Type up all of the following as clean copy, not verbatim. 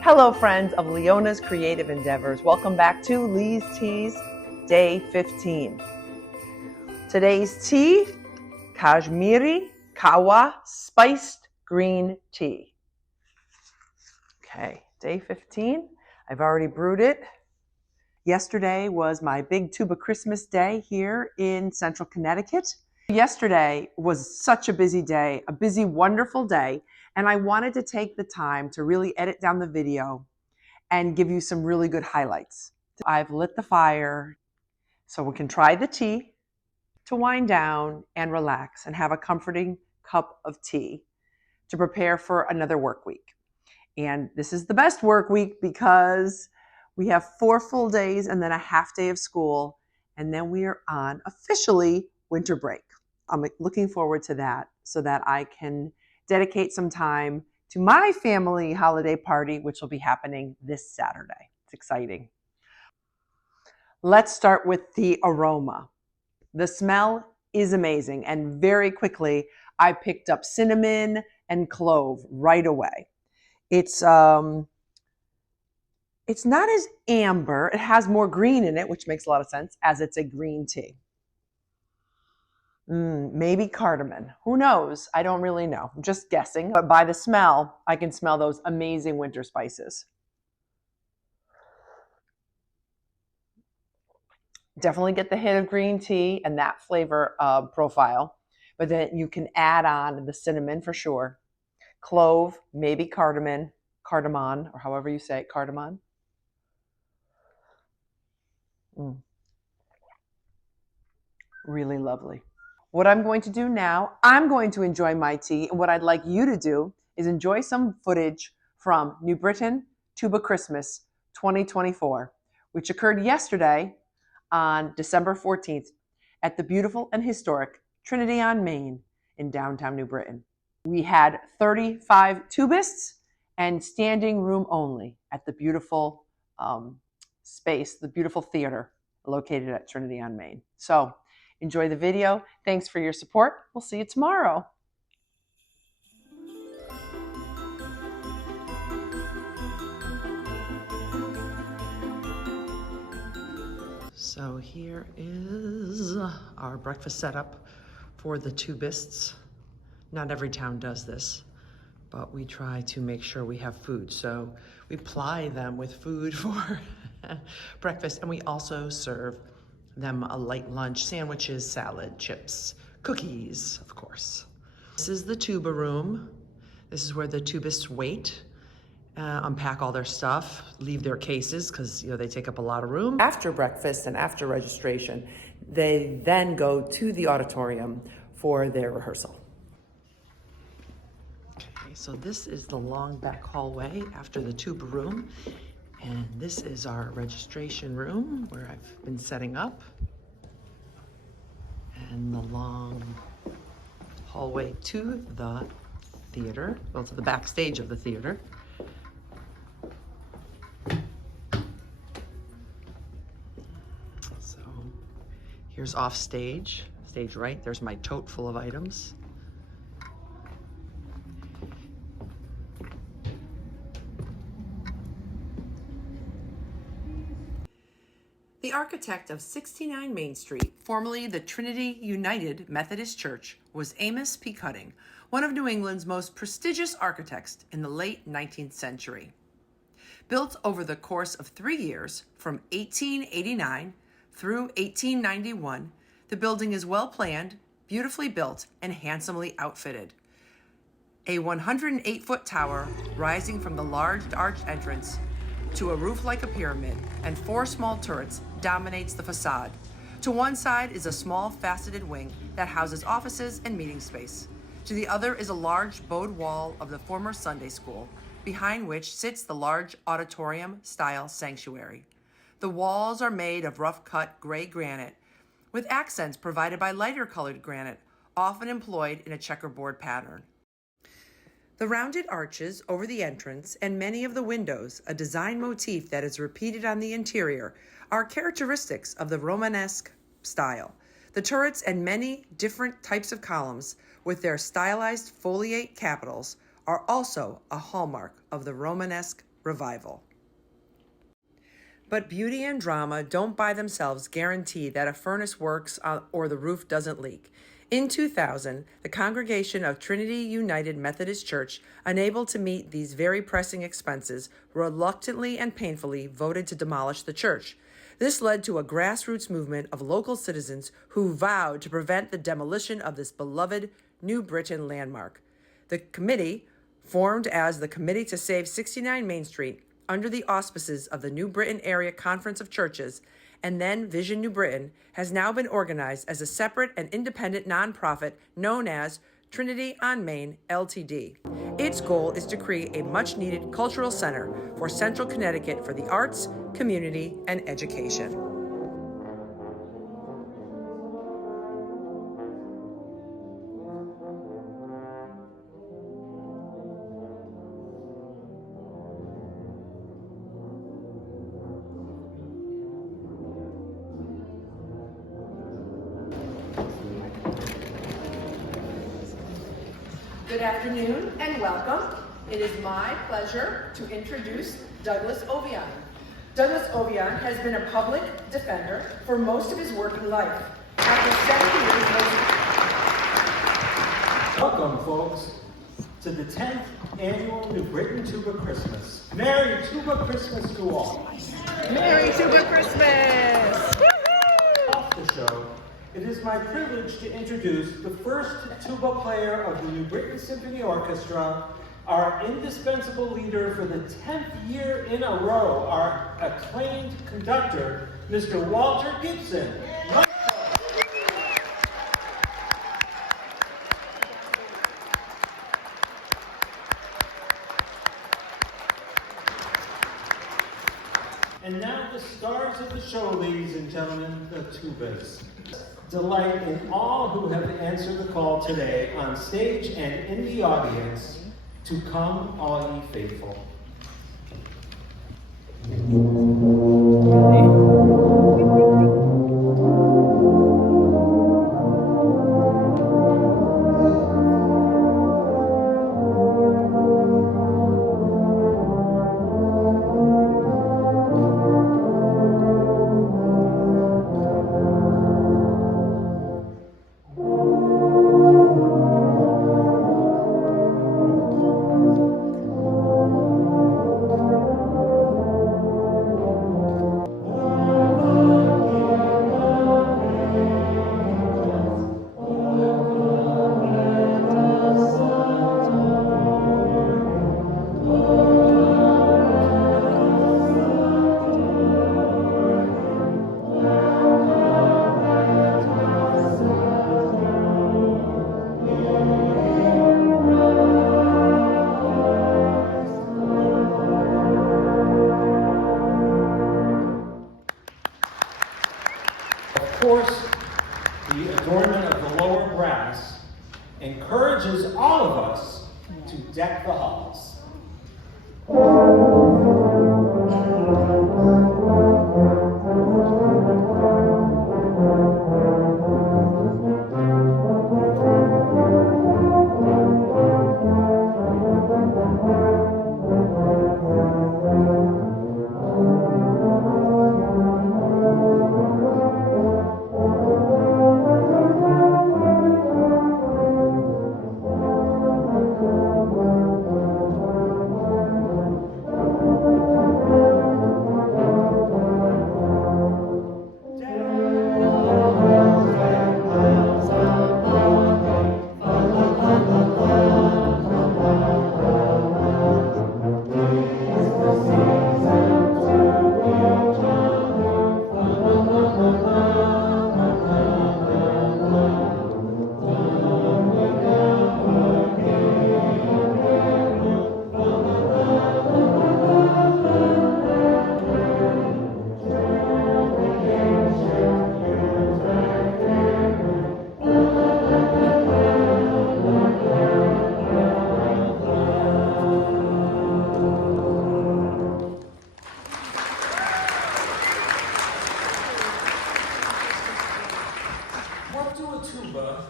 Hello, friends of Leona's Creative Endeavors. Welcome back to Lee's Teas, Day 15. Today's tea, Kashmiri Kawa Spiced Green Tea. Okay, Day 15. I've already brewed it. Yesterday was my big Tuba Christmas day here in central Connecticut. Yesterday was such a busy day, a busy, wonderful day, and I wanted to take the time to really edit down the video and give you some really good highlights. I've lit the fire so we can try the tea to wind down and relax and have a comforting cup of tea to prepare for another work week. And this is the best work week because we have 4 full days and then a half day of school, and then we are on officially winter break. I'm looking forward to that so that I can dedicate some time to my family holiday party, which will be happening this Saturday. It's exciting. Let's start with the aroma. The smell is amazing, and very quickly I picked up cinnamon and clove right away. It's not as amber. It has more green in it, which makes a lot of sense as it's a green tea. Maybe cardamom. Who knows? I don't really know. I'm just guessing. But by the smell, I can smell those amazing winter spices. Definitely get the hit of green tea and that flavor profile. But then you can add on the cinnamon for sure. Clove, maybe cardamom, or however you say it, cardamom. Really lovely. What I'm going to do now, I'm going to enjoy my tea, and what I'd like you to do is enjoy some footage from New Britain Tuba Christmas 2024, which occurred yesterday on December 14th at the beautiful and historic Trinity on Main in downtown New Britain. We had 35 tubists and standing room only at the beautiful space, the beautiful theater located at Trinity on Main. So enjoy the video. Thanks for your support. We'll see you tomorrow. So here is our breakfast setup for the tubists. Not every town does this, but we try to make sure we have food. So we ply them with food for breakfast, and we also serve them a light lunch, sandwiches, salad, chips, cookies, of course. This is the tuba room. This is where the tubists wait, unpack all their stuff, leave their cases because they take up a lot of room. After breakfast and after registration, they then go to the auditorium for their rehearsal. Okay, so this is the long back hallway after the tuba room. And this is our registration room where I've been setting up. And the long hallway to the theater, well, to the backstage of the theater. So here's off stage, stage right. There's my tote full of items. The architect of 69 Main Street, formerly the Trinity United Methodist Church, was Amos P. Cutting, one of New England's most prestigious architects in the late 19th century. Built over the course of 3 years, from 1889 through 1891, the building is well planned, beautifully built, and handsomely outfitted. A 108-foot tower rising from the large arched entrance to a roof like a pyramid and 4 small turrets dominates the facade. To one side is a small faceted wing that houses offices and meeting space. To the other is a large bowed wall of the former Sunday school, behind which sits the large auditorium-style sanctuary. The walls are made of rough-cut gray granite, with accents provided by lighter-colored granite, often employed in a checkerboard pattern. The rounded arches over the entrance and many of the windows, a design motif that is repeated on the interior, are characteristics of the Romanesque style. The turrets and many different types of columns with their stylized foliate capitals are also a hallmark of the Romanesque revival. But beauty and drama don't by themselves guarantee that a furnace works or the roof doesn't leak. In 2000, the congregation of Trinity United Methodist Church, unable to meet these very pressing expenses, reluctantly and painfully voted to demolish the church. This led to a grassroots movement of local citizens who vowed to prevent the demolition of this beloved New Britain landmark. The committee, formed as the Committee to Save 69 Main Street, under the auspices of the New Britain Area Conference of Churches, and then Vision New Britain, has now been organized as a separate and independent nonprofit known as Trinity on Main, Ltd. Its goal is to create a much-needed cultural center for Central Connecticut for the arts, community, and education. Good afternoon and welcome. It is my pleasure to introduce Douglas Ovion. Douglas Ovion has been a public defender for most of his working life. After 7 years, Welcome, folks, to the 10th annual New Britain Tuba Christmas. Merry Tuba Christmas to all. Merry Tuba Christmas! Off the show, it is my privilege to introduce the first tuba player of the New Britain Symphony Orchestra, our indispensable leader for the 10th year in a row, our acclaimed conductor, Mr. Walter Gibson. And now the stars of the show, ladies and gentlemen, the tubas. Delight in all who have answered the call today on stage and in the audience to come, all ye faithful. Of course, the adornment of the lower brass encourages all of us to deck the halls. What do a tuba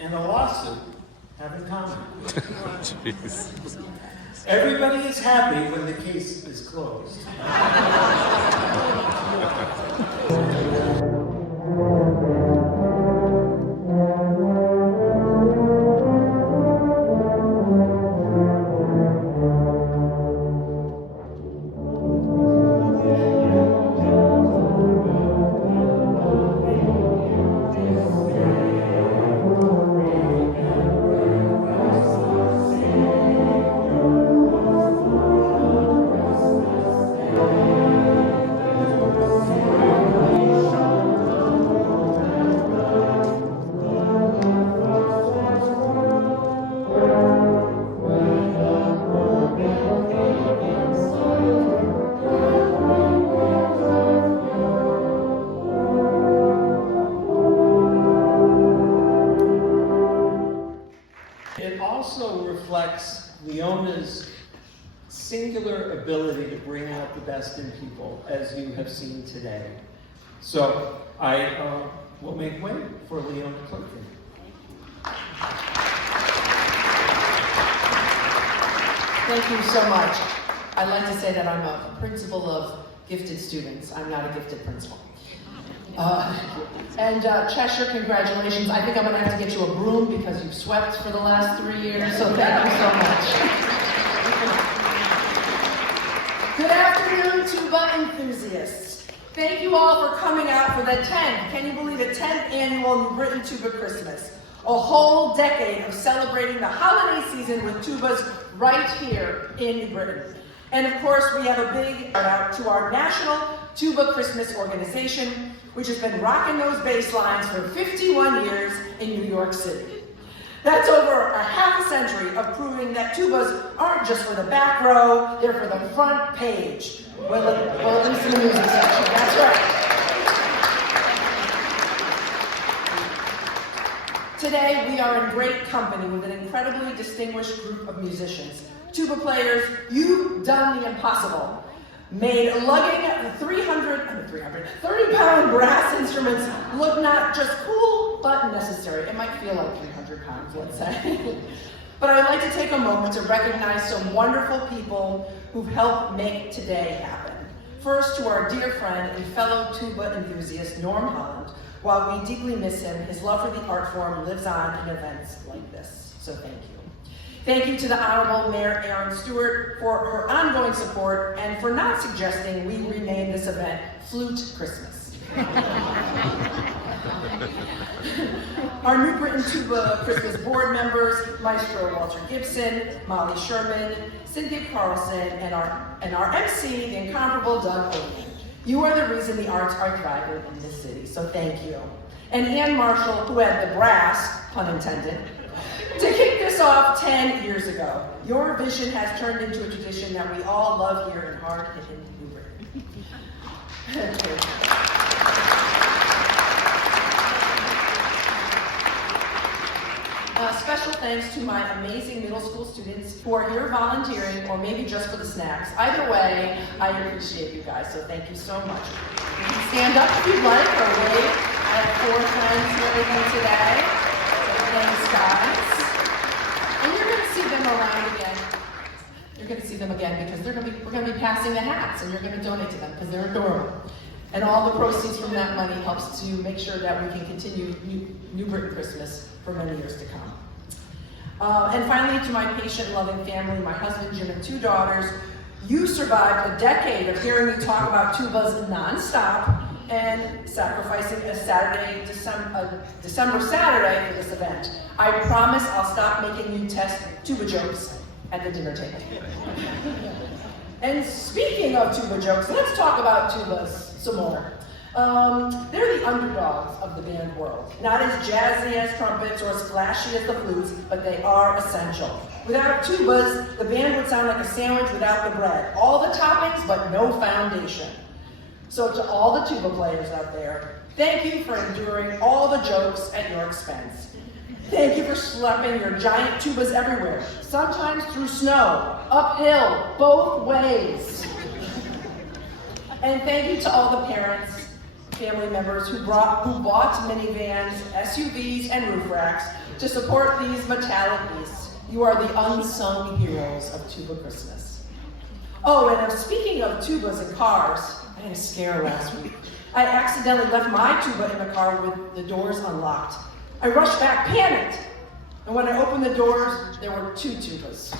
and a lawsuit have in common. Jeez. Everybody is happy when the case is closed. It also reflects Leona's singular ability to bring out the best in people, as you have seen today. So I will make way for Leona Clifton. Thank you so much. I like to say that I'm a principal of gifted students. I'm not a gifted principal. Cheshire, congratulations. I think I'm going to have to get you a broom because you've swept for the last 3 years, so thank you so much. Good afternoon, Tuba enthusiasts. Thank you all for coming out for the 10th, can you believe it, 10th annual New Britain Tuba Christmas. A whole decade of celebrating the holiday season with tubas right here in New Britain. And of course, we have a big shout out to our National Tuba Christmas organization, which has been rocking those bass lines for 51 years in New York City. That's over a half a century of proving that tubas aren't just for the back row, they're for the front page. Well, at least in the music section, that's right. Today, we are in great company with an incredibly distinguished group of musicians. Tuba players, you've done the impossible. Made lugging 30-pound brass instruments look not just cool, but necessary. It might feel like 300 pounds, let's say. But I'd like to take a moment to recognize some wonderful people who've helped make today happen. First, to our dear friend and fellow tuba enthusiast, Norm Holland. While we deeply miss him, his love for the art form lives on in events like this. So thank you. Thank you to the Honorable Mayor Erin Stewart for her ongoing support and for not suggesting we rename this event Flute Christmas. Our New Britain Tuba Christmas board members, Maestro Walter Gibson, Molly Sherman, Cynthia Carlson, and our MC, the incomparable Doug Oatman. You are the reason the arts are thriving in this city, so thank you. And Ann Marshall, who had the brass, pun intended, to kick this off 10 years ago. Your vision has turned into a tradition that we all love here in hard-hitting New Britain. Special thanks to my amazing middle school students who are here volunteering or maybe just for the snacks. Either way, I appreciate you guys, so thank you so much. You can stand up if you'd like or wave. I have 4 friends here with me today. Thanks, guys. And you're going to see them around again. You're going to see them again because we're going to be passing the hats and you're going to donate to them because they're adorable. And all the proceeds from that money helps to make sure that we can continue New Britain Christmas for many years to come. And finally, to my patient, loving family, my husband, Jim, and 2 daughters, you survived a decade of hearing me talk about tubas nonstop and sacrificing a December Saturday for this event. I promise I'll stop making you test tuba jokes at the dinner table. And speaking of tuba jokes, let's talk about tubas some more. They're the underdogs of the band world. Not as jazzy as trumpets or as flashy as the flutes, but they are essential. Without tubas, the band would sound like a sandwich without the bread. All the toppings, but no foundation. So to all the tuba players out there, thank you for enduring all the jokes at your expense. Thank you for schlepping your giant tubas everywhere, sometimes through snow, uphill, both ways. And thank you to all the parents family members who bought minivans, SUVs, and roof racks to support these metallic beasts. You are the unsung heroes of Tuba Christmas. Oh, and speaking of tubas and cars, I had a scare last week. I accidentally left my tuba in the car with the doors unlocked. I rushed back, panicked, and when I opened the doors, there were 2 tubas.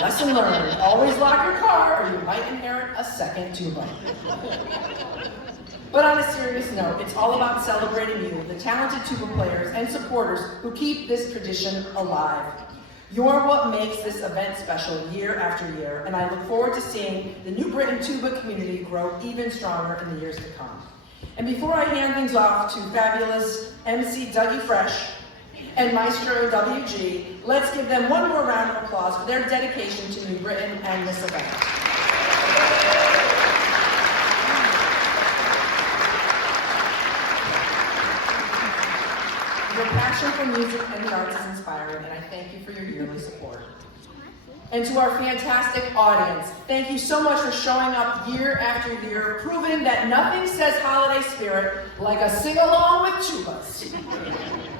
Lesson learned, always lock your car or you might inherit a second tuba. But on a serious note, it's all about celebrating you, the talented tuba players and supporters who keep this tradition alive. You're what makes this event special year after year, and I look forward to seeing the New Britain tuba community grow even stronger in the years to come. And before I hand things off to fabulous MC Dougie Fresh and Maestro WG, let's give them one more round of applause for their dedication to New Britain and this event. Your passion for music and the arts is inspiring, and I thank you for your yearly support. And to our fantastic audience, thank you so much for showing up year after year, proving that nothing says holiday spirit like a sing-along with tubas.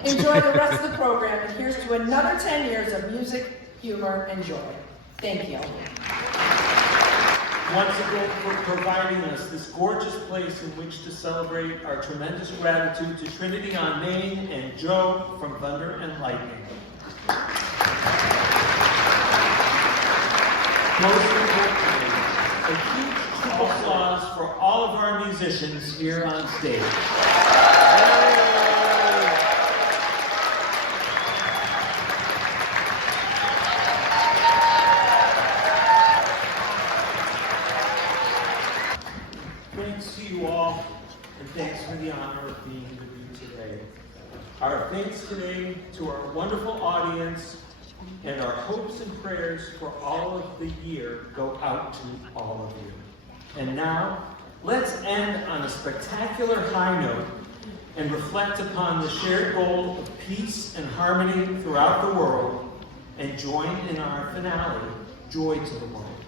Enjoy the rest of the program, and here's to another 10 years of music, humor, and joy. Thank you. Once again for providing us this gorgeous place in which to celebrate our tremendous gratitude to Trinity on Main and Joe from Thunder and Lightning. Most importantly, a huge applause for all of our musicians here on stage. Thanks to you all, and thanks for the honor of being with you today. Our thanks today to our wonderful audience, and our hopes and prayers for all of the year go out to all of you. And now, let's end on a spectacular high note and reflect upon the shared goal of peace and harmony throughout the world, and join in our finale, Joy to the World.